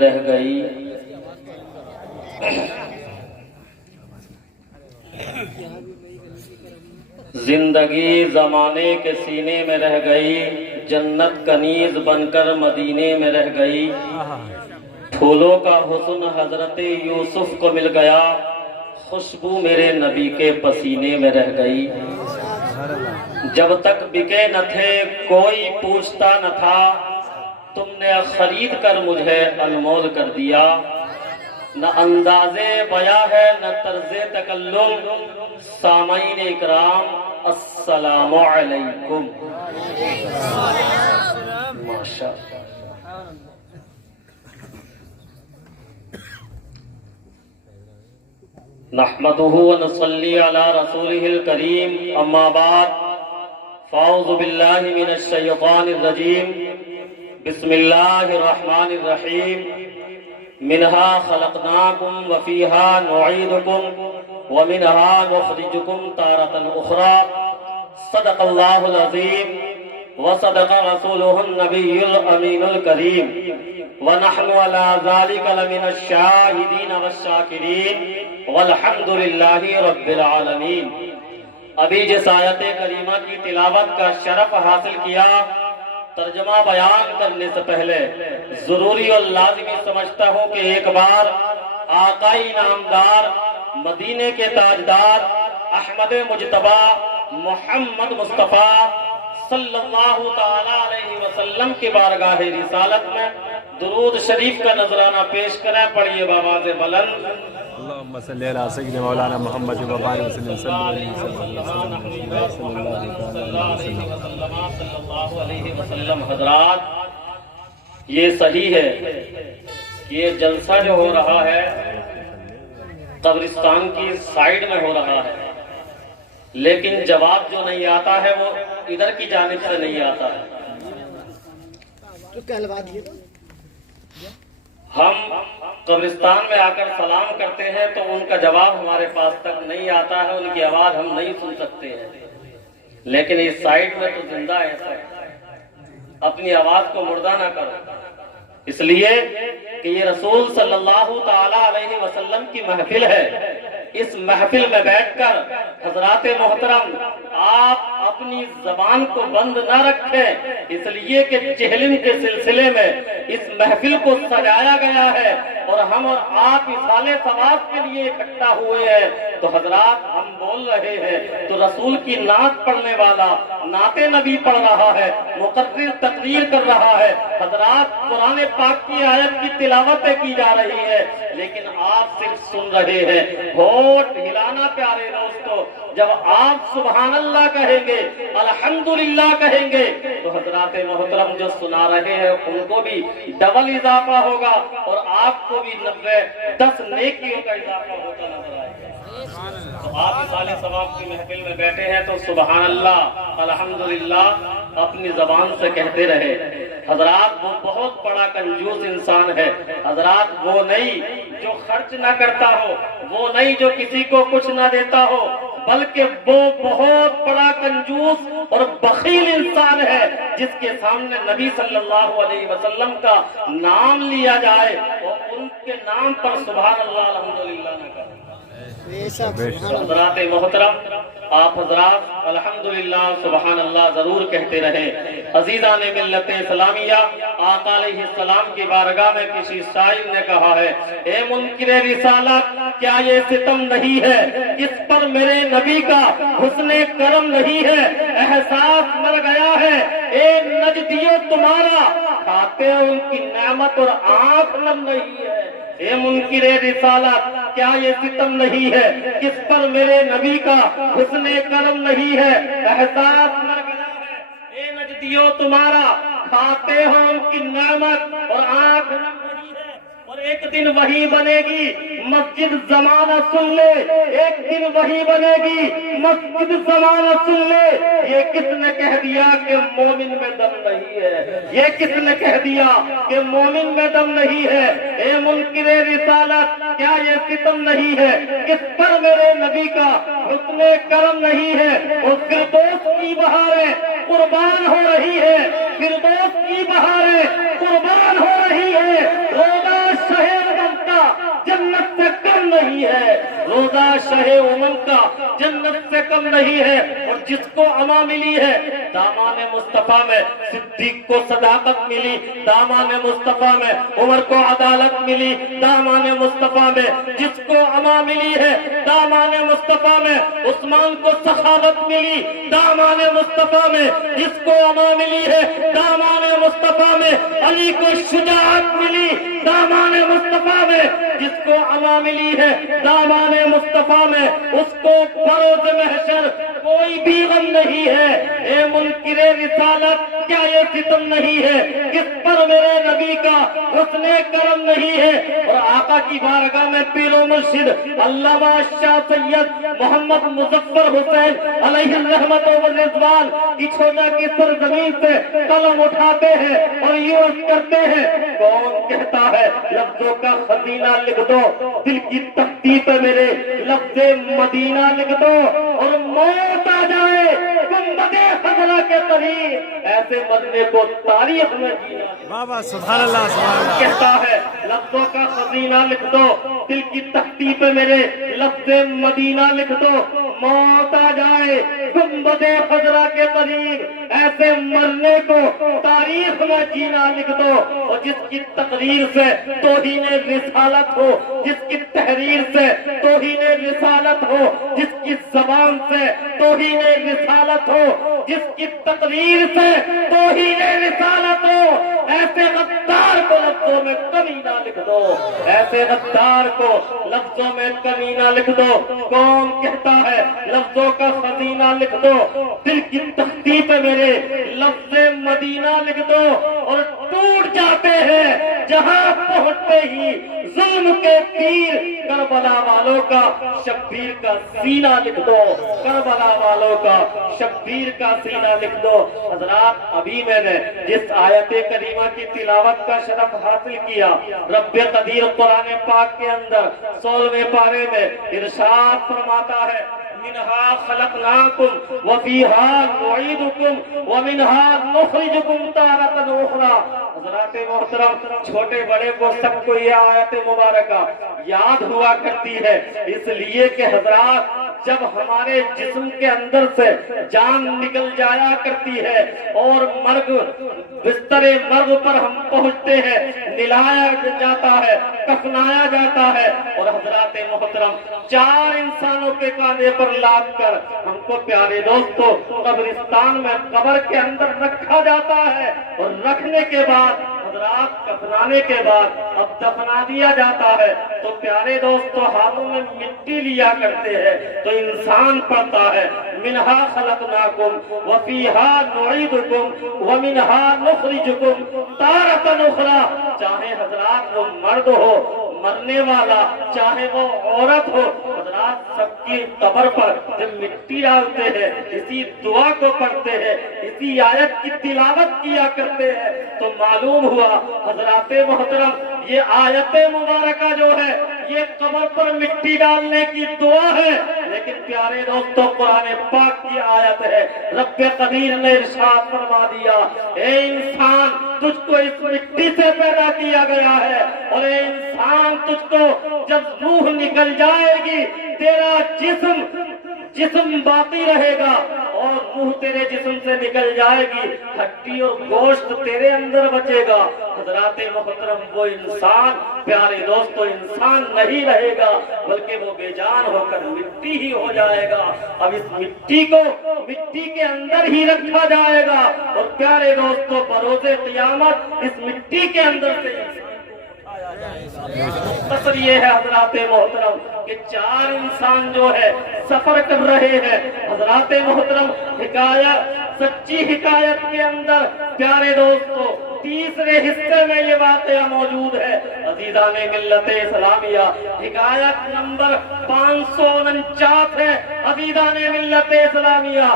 رہ گئی، زندگی زمانے کے سینے میں رہ گئی، جنت کنیز بن کر مدینے میں رہ گئی، پھولوں کا حسن حضرت یوسف کو مل گیا، خوشبو میرے نبی کے پسینے میں رہ گئی۔ جب تک بکے نہ تھے کوئی پوچھتا نہ تھا، تم نے خرید کر مجھے انمول کر دیا۔ نہ انداز بیاں ہے نہ طرز تکلم، سامعین اکرام السلام علیکم۔ ماشاء اللہ۔ نحمده ونصلي على رسوله الكريم، اما بعد فاعوذ بالله من الشيطان الرجيم، بسم الله الرحمن الرحيم، منها خلقناكم وفيها نعيدكم ومنها نخرجكم تارة أخرى، صدق الله العظيم وصدق رسوله النبي الأمين الكريم، ونحن على ذلك لمن الشاهدين والشاكرين، والحمد لله رب العالمین۔ ابھی جس آیت کریمہ کی تلاوت کا شرف حاصل کیا، ترجمہ بیان کرنے سے پہلے ضروری اور لازمی سمجھتا ہوں کہ ایک بار آقائی نامدار، مدینے کے تاجدار، احمد مجتبی محمد مصطفیٰ صلی اللہ تعالی علیہ وسلم کی بارگاہ رسالت میں درود شریف کا نذرانہ پیش کریں۔ پڑھیے بآواز بلند، اللهم صل على سيدنا مولانا محمد وبارك وسلم صلی اللہ علیہ وسلم۔ حضرات، یہ صحیح ہے کہ یہ جلسہ جو ہو رہا ہے قبرستان کی سائیڈ میں ہو رہا ہے، لیکن جواب جو نہیں آتا ہے وہ ادھر کی جانب سے نہیں آتا ہے۔ ہم قبرستان میں آ کر سلام کرتے ہیں تو ان کا جواب ہمارے پاس تک نہیں آتا ہے، ان کی آواز ہم نہیں سن سکتے ہیں، لیکن اس سائیڈ میں تو زندہ ہے سب۔ اپنی آواز کو مردہ نہ کرو، اس لیے کہ یہ رسول صلی اللہ تعالی علیہ وسلم کی محفل ہے۔ اس محفل میں بیٹھ کر حضرات محترم آپ اپنی زبان کو بند نہ رکھیں، اس لیے کہ چہلم کے سلسلے میں اس محفل کو سجایا گیا ہے اور ہم اور آپ اصالِ ثواب کے لیے اکٹھا ہوئے ہیں۔ تو حضرات، ہم بول رہے ہیں تو رسول کی نعت پڑھنے والا نعت نبی پڑھ رہا ہے، مقرر تقریر کر رہا ہے، حضرات قرآن پاک کی آیت کی تلاوتیں کی جا رہی ہے، لیکن آپ صرف سن رہے ہیں۔ ہوٹ ہلانا پیارے دوستو، جب آپ سبحان اللہ کہیں گے، الحمدللہ کہیں گے، تو حضرات محترم جو سنا رہے ہیں ان کو بھی ڈبل اضافہ ہوگا اور آپ کو بھی 10 نیکیوں کا اضافہ ہوتا نظر آئے گا۔ تو آپ اصالِ ثواب کی محفل میں بیٹھے ہیں تو سبحان اللہ، الحمدللہ اپنی زبان سے کہتے رہے۔ حضرات، وہ بہت بڑا کنجوس انسان ہے۔ حضرات، وہ نہیں جو خرچ نہ کرتا ہو، وہ نہیں جو کسی کو کچھ نہ دیتا ہو، بلکہ وہ بہت بڑا کنجوس اور بخیل انسان ہے جس کے سامنے نبی صلی اللہ علیہ وسلم کا نام لیا جائے اور ان کے نام پر سبحان اللہ الحمدللہ نہ کرے۔ حضرات محترم، آپ حضرات الحمدللہ سبحان اللہ ضرور کہتے رہے۔ عزیزان ملت اسلامیہ، آقا علیہ السلام کی بارگاہ میں کسی شاعر نے کہا ہے، اے منکر رسالت، کیا یہ ستم نہیں ہے اس پر میرے نبی کا حسن کرم نہیں ہے؟ احساس مر گیا ہے اے نجدیو تمہارا، کھاتے ان کی نعمت اور آنکھ نم نہیں ہے۔ اے منکر رسالت، کیا یہ ستم نہیں ہے کس پر میرے نبی کا حسن کرم نہیں ہے؟ احساس مر گیا ہے اے نجدیو تمہارا، کھاتے ہو ان کی نعمت اور آنکھ نم نہیں ہے۔ اور ایک دن وہی بنے گی مسجد زمانہ، سن لے، ایک دن وہی بنے گی مسجد زمانہ، سن لے۔ یہ کس نے کہہ دیا کہ مومن میں دم نہیں ہے؟ یہ کس نے کہہ دیا کہ مومن میں دم نہیں ہے؟ اے منکر رسالت، کیا یہ ستم نہیں ہے کس پر میرے نبی کا حسن کرم نہیں ہے؟ اور فردوس کی بہاریں قربان ہو رہی ہے، فردوس کی بہاریں قربان ہو رہی ہے، روزہ روزہ شہ امم کا جنت سے کم نہیں ہے، اور جس کو اما ملی ہے دامان مصطفیٰ میں صدیق کو صداقت ملی، دامان مصطفیٰ میں عمر کو عدالت ملی، دامان مصطفیٰ میں جس کو اما ملی ہے دامان مصطفیٰ میں عثمان کو سخاوت ملی، دامان مصطفیٰ میں جس کو اما ملی ہے دامان مصطفیٰ میں علی کو شجاعت ملی، دامان مصطفیٰ میں جس کو اما ملی ہے دامان مصطفیٰ میں اس کو بروز محشر کوئی بھی غم نہیں ہے۔ اے منکر رسالت کیا یہ ستم نہیں ہے؟ کس پر میرے نبی کا حسن کرم نہیں ہے؟ اور آقا کی بارگاہ میں پیر و مرشد علامہ شاہ سید محمد مظفر حسین علیہ الرحمت و رضوان کی چھوٹا کی سرزمین سے قلم اٹھاتے ہیں اور یوں کرتے ہیں، کون کہتا ہے لفظوں کا خزینہ لکھ دو، دل کی تختی پہ میرے لفظ مدینہ لکھ دو، اور موت آ جائے گنبد خضرا کے قریب ایسے مرنے کو تاریخ میں جینا۔ بابا سبحان اللہ سبحان اللہ۔ کہتا ہے لفظوں کا خزینہ لکھ دو، دل کی تختی پہ میرے لفظ مدینہ لکھ دو، موت آ جائے گنبد خضرا کے قریب ایسے مرنے کو تاریخ میں جینا لکھ دو، اور جس کی تقریر سے توہین رسالت ہو، جس کی تحریر سے توہین رسالت ہو، جس کی زبان سے توہین رسالت ہو، جس کی تقریر سے توہین رسالت ہو، ایسے غدار کو لفظوں میں کمینہ لکھ دو، ایسے غدار کو لفظوں میں کمینہ لکھ دو۔ کون کہتا ہے لفظوں کا خزینہ لکھ دو، دل کی تختی پہ میرے لفظ مدینہ لکھ دو، اور ٹوٹ جاتے ہیں جہاں پہنچتے ہی ظلم کے تیر، کربلا والوں کا شبیر کا سینہ لکھ دو، کربلا والوں کا شبیر کا سینہ لکھ دو۔ حضرات ابھی میں نے جس آیت کریمہ کی تلاوت کا شرف حاصل کیا، رب قدیر قرآن پاک کے اندر 16ویں پارے میں ارشاد فرماتا ہے، منہا خلقناکم وفیہا نعیدکم ومنہا نخرجکم تارۃ اخری۔ حضرات محترم، چھوٹے بڑے کو سب کو یہ آیت مبارکہ یاد ہوا کرتی ہے، اس لیے کہ حضرات جب ہمارے جسم کے اندر سے جان نکل جایا کرتی ہے اور مرگ بستر مرگ پر ہم پہنچتے ہیں، نلایا جاتا ہے، کفنایا جاتا ہے، اور حضرات محترم 4 انسانوں کے کاندھے پر لاد کر ہم کو پیارے دوستو قبرستان میں قبر کے اندر رکھا جاتا ہے، اور رکھنے کے بعد حضرات کفنانے کے بعد اب دفنا دیا جاتا ہے تو پیارے دوستو ہاتھوں میں مٹی لیا کرتے ہیں، تو انسان پڑھتا ہے منہا خلقناکم وفیہا نعیدکم ومنہا نخرجکم تارۃ اخری۔ چاہے حضرات وہ مرد ہو، مرنے والا، چاہے وہ عورت ہو، حضرات سب کی قبر پر جب مٹی ڈالتے ہیں اسی دعا کو پڑھتے ہیں، اسی آیت کی تلاوت کیا کرتے ہیں، تو معلوم ہوا حضرات محترم یہ آیت مبارکہ جو ہے یہ قبر پر مٹی ڈالنے کی دعا ہے، لیکن پیارے دوستو قرآن پاک کی آیت ہے، رب قدیر نے ارشاد فرما دیا، اے انسان تجھ کو اس مٹی سے پیدا کیا گیا ہے، اور اے انسان تجھ کو جب روح نکل جائے گی تیرا جسم باقی رہے گا، اور روح تیرے جسم سے نکل جائے گی، ہڈی اور گوشت تیرے اندر بچے گا۔ حضرات محترم وہ انسان پیارے دوستو انسان نہیں رہے گا، بلکہ وہ بے جان ہو کر مٹی ہی ہو جائے گا۔ اب اس مٹی کو مٹی کے اندر ہی رکھا جائے گا، اور پیارے دوستو بروز قیامت اس مٹی کے اندر سے مختصر یہ ہے حضرات محترم کہ 4 انسان جو ہے سفر کر رہے ہیں۔ حضرات محترم حکایت سچی حکایت کے اندر پیارے دوستو تیسرے حصے میں یہ واقعہ موجود ہے۔ عزیزان ملت اسلامیہ حکایت نمبر 549 ہے۔ عزیزان ملت اسلامیہ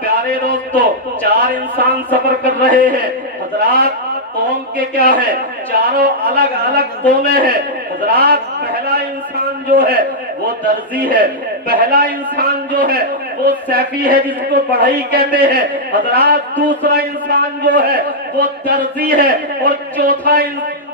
پیارے دوستو 4 انسان سفر کر رہے ہیں۔ حضرات قوم کے کیا ہے، چاروں الگ الگ قومیں ہیں۔ حضرات پہلا انسان جو ہے وہ درزی ہے، پہلا انسان جو ہے وہ سیفی ہے جس کو بڑھئی کہتے ہیں۔ حضرات دوسرا انسان جو ہے وہ درزی ہے، اور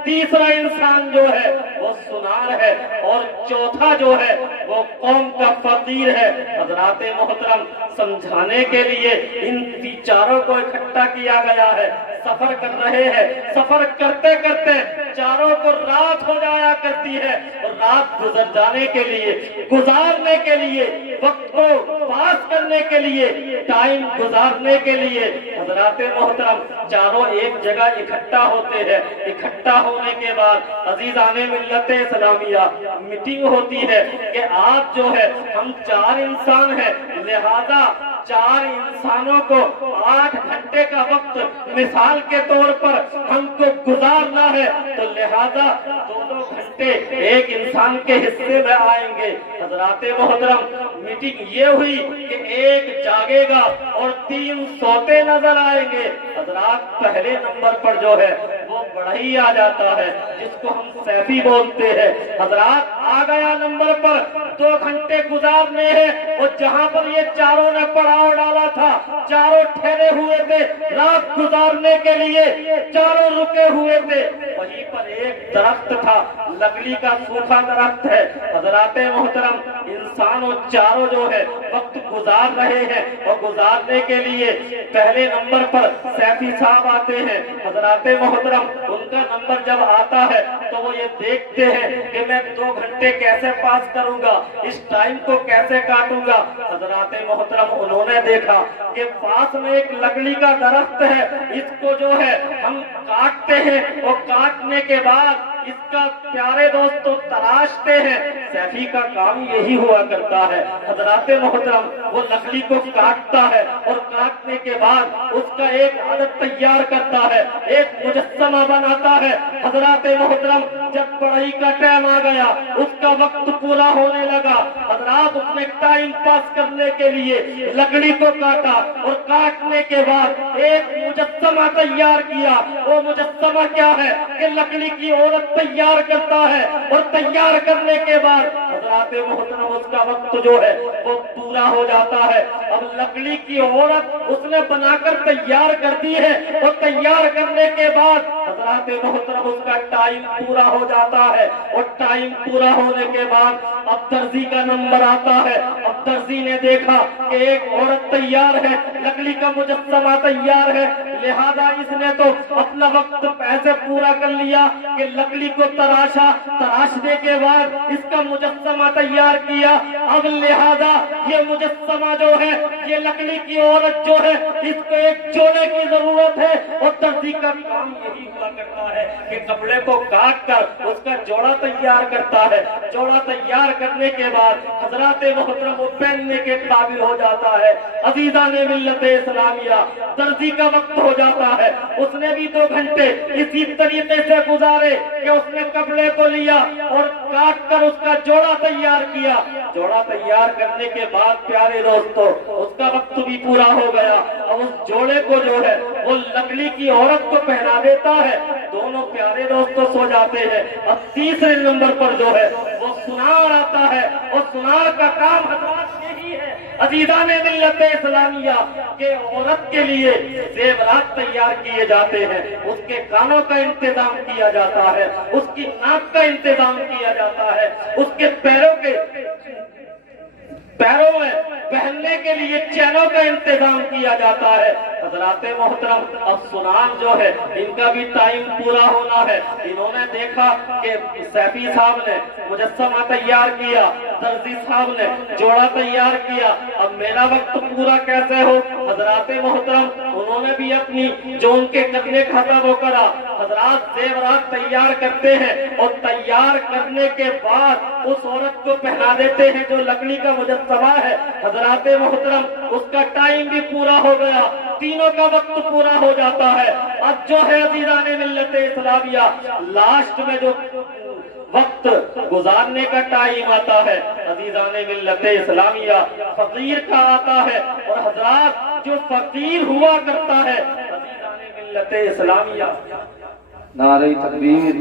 تیسرا انسان جو ہے وہ سنار ہے، اور چوتھا جو ہے وہ قوم کا فقیر ہے۔ حضرات محترم، سمجھانے کے لیے ان چاروں کو اکٹھا کیا گیا ہے۔ سفر کر رہے ہیں، سفر کرتے کرتے چاروں کو رات ہو جایا کرتی ہے، اور رات گزر جانے کے لیے، گزارنے کے لیے، وقت کو پاس کرنے کے لیے، ٹائم گزارنے کے لیے حضرات محترم چاروں ایک جگہ اکٹھا ہوتے ہیں۔ اکٹھا ہونے کے بعد عزیزان ملت اسلامیہ میٹنگ ہوتی ہے کہ آج جو ہے ہم 4 انسان ہیں، لہذا 4 انسانوں کو 8 گھنٹے کا وقت مثال کے طور پر ہم کو گزارنا ہے، تو لہذا 2 گھنٹے ایک انسان کے حصے میں آئیں گے۔ حضرات محترم، میٹنگ یہ ہوئی کہ ایک جاگے گا اور 3 سوتے نظر آئیں گے۔ حضرات پہلے نمبر پر جو ہے وہ بڑھئی آ جاتا ہے، جس کو ہم سیفی بولتے ہیں۔ حضرات آ گیا نمبر پر، 2 گھنٹے گزارنے ہیں، اور جہاں پر یہ چاروں نے پڑاؤ ڈالا تھا، چاروں ٹھہرے ہوئے تھے رات گزارنے کے لیے، چاروں رکے ہوئے تھے، وہیں پر ایک درخت تھا، لکڑی کا سوکھا درخت ہے۔ حضرات محترم، انسانوں چاروں جو ہے وقت گزار رہے ہیں، اور گزارنے کے لیے پہلے نمبر پر سیفی صاحب آتے ہیں۔ حضرات محترم، ان کا نمبر جب آتا ہے تو وہ یہ دیکھتے ہیں کہ میں 2 گھنٹے کیسے پاس کروں گا، اس ٹائم کو کیسے کاٹوں گا۔ حضرات محترم، انہوں نے دیکھا کہ پاس میں ایک لکڑی کا درخت ہے، اس کو جو ہے ہم کاٹتے ہیں، اور کاٹنے کے بعد اس کا پیارے دوستو تراشتے ہیں۔ سیفی کا کام یہی ہوا کرتا ہے۔ حضرات محترم، وہ لکڑی کو کاٹتا ہے، اور کاٹنے کے بعد اس کا ایک عدد تیار کرتا ہے، ایک مجسمہ بناتا ہے۔ حضرات محترم، جب بڑھئی کا ٹائم آ گیا، اس کا وقت پورا ہونے لگا، حضرات اس نے ٹائم پاس کرنے کے لیے لکڑی کو کاٹا، اور کاٹنے کے بعد ایک مجسمہ تیار کیا۔ وہ مجسمہ کیا ہے کہ لکڑی کی عورت تیار کرتا ہے، اور تیار کرنے کے بعد حضرات محترم اس کا وقت جو ہے وہ پورا ہو جاتا ہے۔ اب لکڑی کی عورت اس نے بنا کر تیار کر دی ہے، اور تیار کرنے کے بعد حضرات محترم اس کا ٹائم پورا ہو جاتا ہے، اور ٹائم پورا ہونے کے بعد اب درزی کا نمبر آتا ہے۔ اب درزی نے دیکھا کہ ایک عورت تیار ہے، لکڑی کا مجسمہ تیار ہے، لہذا اس نے تو اپنا وقت ایسے پورا کر لیا کہ لکڑی کو تراشا، تراشنے کے بعد اس کا مجسمہ تیار کیا۔ اب لہذا یہ مجسمہ جو ہے، یہ لکڑی کی عورت جو ہے، اس کو ایک جوڑے کی ضرورت ہے، اور درزی کا کام یہی ہوا کرتا ہے کہ کپڑے کو کاٹ کر اس کا جوڑا تیار کرتا ہے۔ جوڑا تیار کرنے کے بعد حضرات محترم وہ پہننے کے قابل ہو جاتا ہے۔ عزیزان ملت اسلامیہ، درزی کا وقت ہو جاتا ہے، اس نے بھی 2 گھنٹے اسی طریقے سے گزارے کہ اس نے کپڑے کو لیا اور کاٹ کر اس کا جوڑا تیار کیا۔ جوڑا تیار کرنے کے بعد پیارے دوستو اس کا وقت بھی پورا ہو گیا۔ اب اس جوڑے کو جو ہے وہ لکڑی کی عورت کو پہنا دیتا ہے، دونوں پیارے دوستو سو جاتے ہیں۔ اب تیسرے نمبر پر جو ہے وہ سنار آتا ہے، اور سنار کا کام حضرات یہی ہے عزیزان ملت اسلامیہ کہ عورت کے لیے زیورات تیار کیے جاتے ہیں، اس کے کانوں کا انتظام کیا جاتا ہے، اس کی ناک کا انتظام کیا جاتا ہے، اس کے پیروں میں پہننے کے لیے چینوں کا انتظام کیا جاتا ہے۔ حضرات محترم، اب سنان جو ہے ان کا بھی ٹائم پورا ہونا ہے۔ انہوں نے دیکھا کہ سیفی صاحب نے مجسمہ تیار کیا، درزی صاحب نے جوڑا تیار کیا، اب میرا وقت پورا کیسے ہو؟ حضرات محترم، انہوں نے بھی اپنی جو ان کے کرنے کھاتا وہ کرا۔ حضرات زیورات تیار کرتے ہیں، اور تیار کرنے کے بعد اس عورت کو پہنا دیتے ہیں جو لکڑی کا مجسمہ ہے۔ حضرات محترم، اس کا ٹائم بھی پورا ہو گیا، تینوں کا وقت پورا ہو جاتا ہے۔ اب جو ہے عزیزان ملت اسلامیہ، لاسٹ میں جو وقت گزارنے کا ٹائم آتا ہے عزیزان ملت اسلامیہ، فقیر کا آتا ہے، اور حضرات جو فقیر ہوا کرتا ہے عزیزان ملت اسلامیہ، نعرہ تکبیر،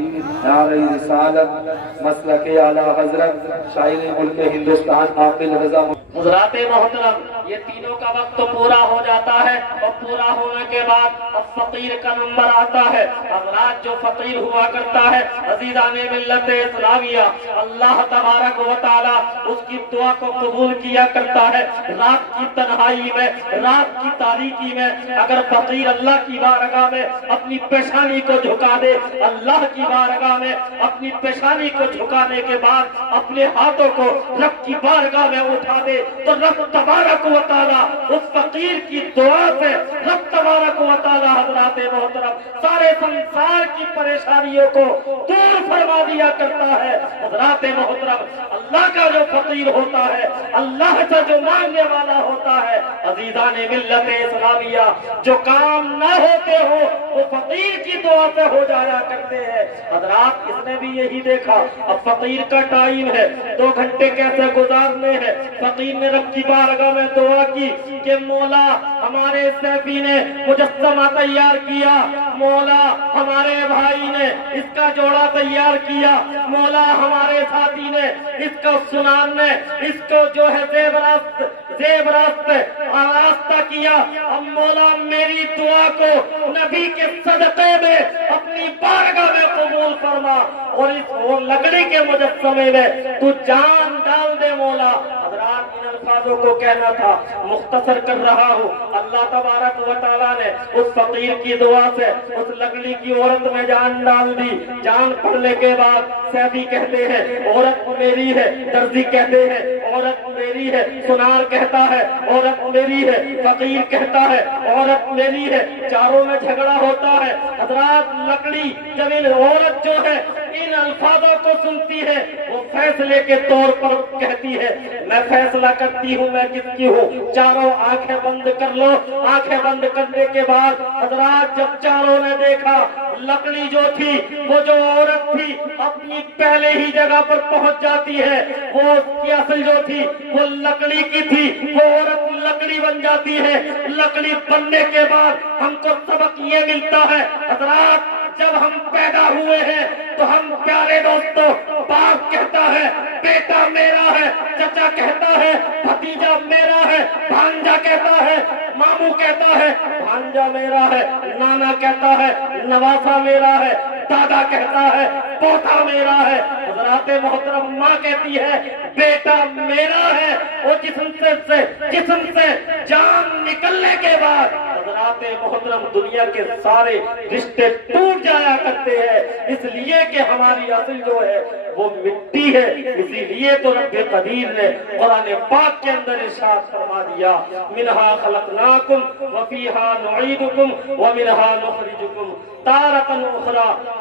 نعرہ رسالت، مسلک اعلی حضرت، شاعر ملک ہندوستان عاقل رضا حضرات محترم، یہ تینوں کا وقت تو پورا ہو جاتا ہے اور پورا ہونے کے بعد اب فقیر کا نمبر آتا ہے۔ حضرات جو فقیر ہوا کرتا ہے عزیزان ملت اسلامیہ، اللہ تبارک و تعالی اس کی دعا کو قبول کیا کرتا ہے۔ رات کی تنہائی میں، رات کی تاریکی میں اگر فقیر اللہ کی بارگاہ میں اپنی پیشانی کو جھکا دے، اللہ کی بارگاہ میں اپنی پیشانی کو جھکانے کے بعد اپنے ہاتھوں کو رب کی بارگاہ میں اٹھا دے تو رب تبارک و تعالی اس فقیر کی دعا سے رب تبارک و تعالی حضرات محترم سارے سنسار کی پریشانیوں کو دور فرما دیا کرتا ہے۔ حضرات محترم، اللہ کا جو فقیر ہوتا ہے، اللہ سے جو مانگنے والا ہوتا ہے، عزیزان ملت اسلامیہ، جو کام نہ ہوتے ہو وہ فقیر کی دعا سے ہو جایا کرتے ہیں۔ حضرات اس نے بھی یہی دیکھا، اب فقیر کا ٹائم ہے، 2 گھنٹے کیسے گزارنے ہیں۔ فقیر نے رب کی بارگاہ میں دعا کی کہ مولا ہمارے سیفی نے مجسمہ تیار کیا، مولا ہمارے بھائی نے اس کا جوڑا تیار کیا، مولا ہمارے ساتھی نے اس کا سنان نے اس کو جو ہے زیبرست آراستہ کیا۔ اب مولا میری دعا کو نبی کے صدقے میں اپنی بارگاہ میں قبول فرما اور اس وہ لکڑی کے مجسمے میں تو جان ڈال دے مولا۔ حضرات ان الفاظوں کو کہنا تھا، مختصر کر رہا ہوں۔ اللہ تبارک و تعالیٰ نے اس فقیر کی دعا سے اس لکڑی کی عورت میں جان ڈال دی۔ جان پڑنے کے بعد سیفی کہتے ہیں عورت میری ہے، درزی کہتے ہیں عورت میری ہے، سنار کہتا ہے عورت میری ہے، فقیر کہتا ہے عورت میری ہے، چاروں میں جھگڑا ہوتا ہے۔ حضرات لکڑی جب ان عورت جو ہے ان الفاظوں کو سنتی ہے وہ فیصلے کے طور پر کہتی ہے میں فیصلہ کرتی ہوں میں کس کی ہوں۔ چاروں آنکھیں بند کر لو۔ آنکھیں بند کرنے کے بعد حضرات جب چاروں نے دیکھا لکڑی جو تھی وہ جو عورت تھی اپنی پہلے ہی جگہ پر پہنچ جاتی ہے، وہ اس کی اصل جو تھی وہ لکڑی کی تھی، وہ عورت لکڑی بن جاتی ہے۔ لکڑی بننے کے بعد ہم کو سبق یہ ملتا ہے حضرات جب ہم پیدا ہوئے ہیں تو ہم پیارے دوستوں باپ کہتا ہے بیٹا میرا ہے، چچا کہتا ہے بھتیجا میرا ہے، بھانجا کہتا ہے ماموں کہتا ہے بھانجا میرا ہے، نانا کہتا ہے نواسا میرا ہے، دادا کہتا ہے پوتا میرا ہے۔ حضرات محترم ماں کہتی ہے بیٹا میرا ہے۔ وہ جسم سے جان نکلنے کے بعد حضرات محترم دنیا کے سارے رشتے ٹوٹ جایا کرتے ہیں، اس لیے کہ ہماری اصل جو ہے وہ مٹی ہے۔ اسی لیے تو رب قدیر نے قرآن پاک کے اندر ارشاد فرما دیا منہا خلقناکم وفیہا نعیدکم ومنہا نخرجکم تارۃ اخری۔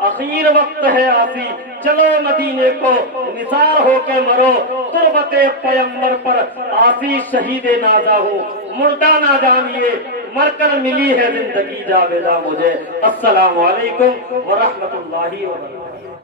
اخیر وقت ہے آسی، چلو مدینے کو نثار ہو کے مرو، تربت پیمبر پر آسی شہید نازا ہو، مردہ نہ جانیے مر کر ملی ہے زندگی جاویدہ مجھے۔ السلام علیکم ورحمۃ اللہ وبرکاتہ۔